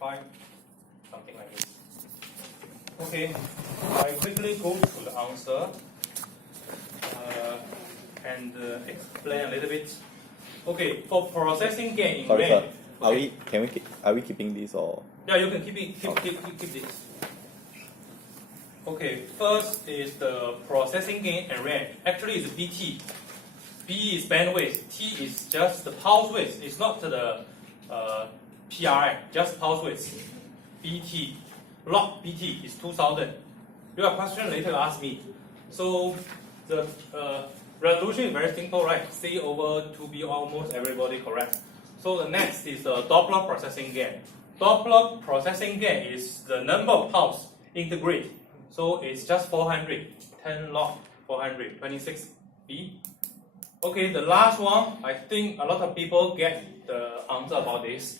0.5, something like this. Okay, I quickly go to the answer and explain a little bit. Okay, for processing gain in Sorry, range. sir. Okay. Are we keeping this or? Yeah, you can keep this. Okay, first is the processing gain and range. Actually, it's BT. B is bandwidth. T is just the pulse width. It's not the PRI, just pulse width. BT. Log BT is 2000. You have a question later, ask me. So the resolution is very simple, right? C over 2B, almost everybody correct. So the next is the Doppler processing gain. Doppler processing gain is the number of pulse in the grid. So it's just 400, 10 log 400, 26B. Okay, the last one, I think a lot of people get the answer about this.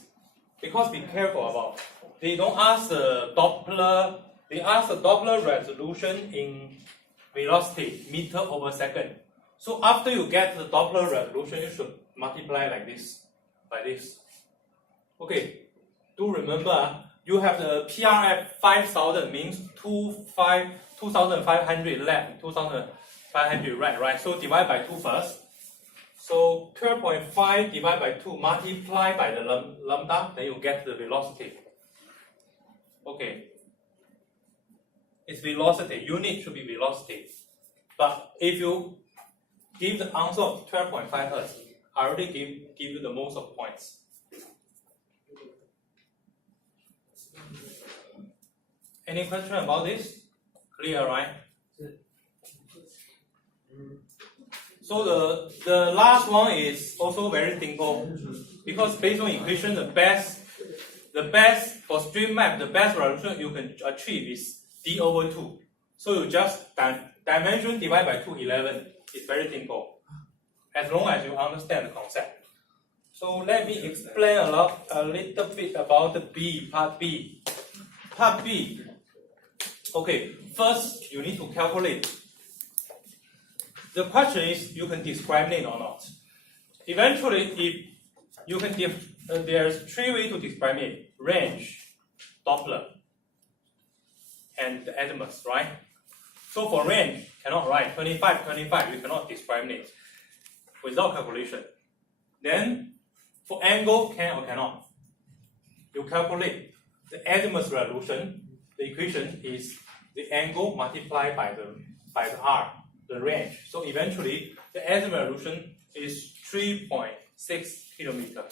Because be careful about, they don't ask the Doppler, they ask the Doppler resolution in velocity, meter over second. So after you get the Doppler resolution, you should multiply like this. Okay, do remember, you have the PRF 5000 means 2500 left, 2500 right? So divide by 2 first. So 12.5 divided by 2 multiply by the lambda, then you get the velocity. Okay, it's velocity, unit should be velocity. But if you give the answer of 12.5 Hertz, I already give you the most of points. Any question about this? Clear, right? So the last one is also very simple, because based on equation, the best for stream map, the best resolution you can achieve is D over 2. So you just dimension divide by 2, 11. It's very simple, as long as you understand the concept. So let me explain a little bit about the B, part B. Part B. Okay, first you need to calculate. The question is, you can discriminate or not. Eventually, if you can there's 3 ways to discriminate: range, Doppler, and the azimuth, right? So for range, cannot write 25, 25. You cannot discriminate without calculation. Then for angle, can or cannot? You calculate the azimuth resolution. The equation is the angle multiplied by the r. The range. So eventually, the azimuth resolution is 3.6 kilometer.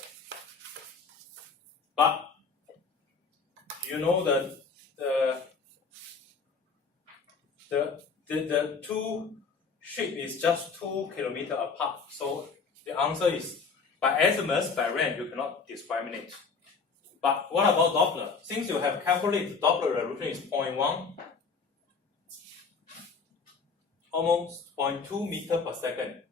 But you know that the two ship is just 2 kilometer apart. So the answer is by azimuth, by range, you cannot discriminate. But what about Doppler? Since you have calculated Doppler resolution is 0.1. Almost 0.2 meter per second,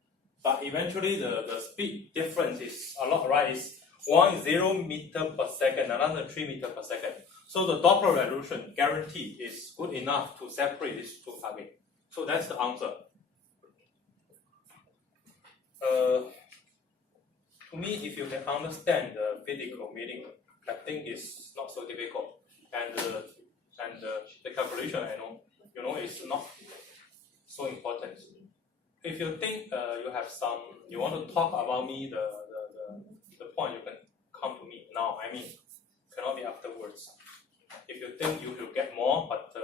but eventually the speed difference is a lot, right? It's 1 is 0 meter per second, another 3 meter per second. So the Doppler resolution guarantee is good enough to separate these two targets. So that's the answer. To me, if you can understand the physical meaning, I think it's not so difficult, and the calculation, you know, is not so important. If you think you want to talk about me, the point, you can come to me now. I mean, cannot be afterwards. If you think you will get more, but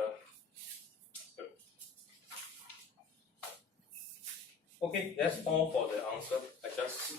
okay, that's all for the answer. I just